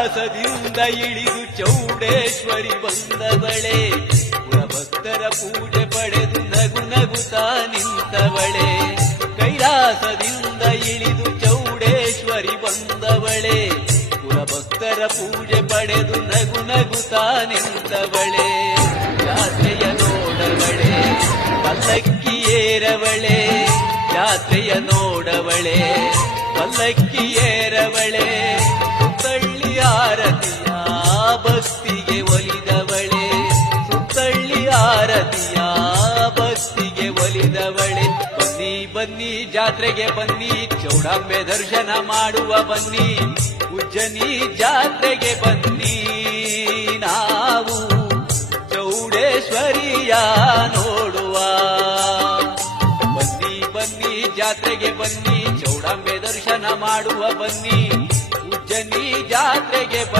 ಕೈಲಾಸದಿಂದ ಇಳಿದು ಚೌಡೇಶ್ವರಿ ಬಂದವಳೆ, ಭಕ್ತರ ಪೂಜೆ ಪಡೆದು ನಗು ನಗುತ್ತಾ ನಿಂತವಳೆ. ಕೈಲಾಸದಿಂದ ಇಳಿದು ಚೌಡೇಶ್ವರಿ ಬಂದವಳೆ, ಭಕ್ತರ ಪೂಜೆ ಪಡೆದು ನಗು ನಗುತ್ತಾ ನಿಂತವಳೆ. ಜಾತ್ರೆಯ ನೋಡವಳೆ, ಪಲ್ಲಕ್ಕಿ ಏರವಳೆ, ಜಾತ್ರೆಯ ನೋಡವಳೆ, ಪಲ್ಲಕ್ಕಿ ಏರವಳೆ. ಸುತ್ತಳ್ಳಿ ಆರತಿಯ ಭಕ್ತಿಗೆ ಒಲಿದವಳೆ, ಸುತ್ತಳ್ಳಿ ಆರತಿಯ ಭಕ್ತಿಗೆ ಒಲಿದವಳೆ. ಬನ್ನಿ ಬನ್ನಿ ಜಾತ್ರೆಗೆ ಬನ್ನಿ, ಚೌಡಾಂಬೆ ದರ್ಶನ ಮಾಡುವ ಬನ್ನಿ, ಉಜ್ಜನಿ ಜಾತ್ರೆಗೆ ಬನ್ನಿ. ನಾವು ಚೌಡೇಶ್ವರಿಯ ನೋಡುವ, ಬನ್ನಿ ಬನ್ನಿ ಜಾತ್ರೆಗೆ ಬನ್ನಿ, ಚೌಡಾಂಬೆ ದರ್ಶನ ಮಾಡುವ ಬನ್ನಿ, ಉಜ್ಜನಿ ಜಾತ್ರೆಗೆ ಬನ್ನಿ.